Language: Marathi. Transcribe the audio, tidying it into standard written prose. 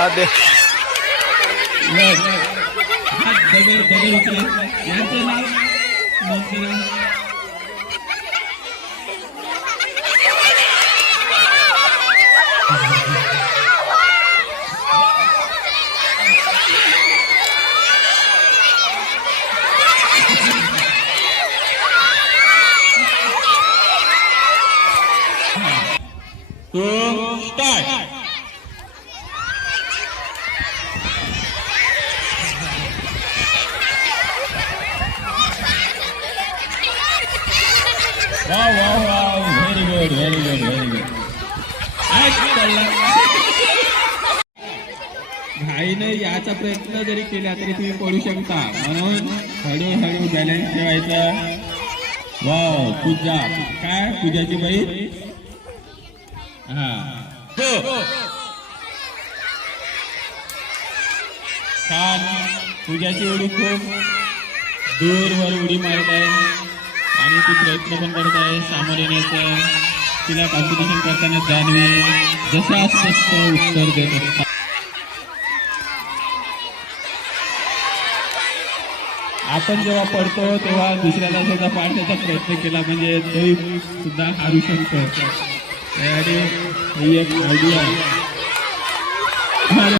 हा दे यांचं नाव नोंद करा. तो start. Wow wow wow, very good very good very good. घाईने याचा प्रयत्न जरी केला तरी तुम्ही पडू शकता, म्हणून हळूहळू बॅलन्स ठेवायचा. वाव पूजा, काय पूजाची बाई. हा छान. पूजाची उडी खूप दूरवर उडी मारत आहे आणि ती प्रयत्न पण करत आहे सामोर येण्याचं. तिला कॉम्पिटिशन करताना जाणवे जसं तसं उत्तर देत असतात. आपण जेव्हा पडतो तेव्हा दुसऱ्याला सुद्धा पाडण्याचा प्रयत्न केला म्हणजे तोही सुद्धा हारू शकतो. त्यासाठी ही एक आयडिया आहे.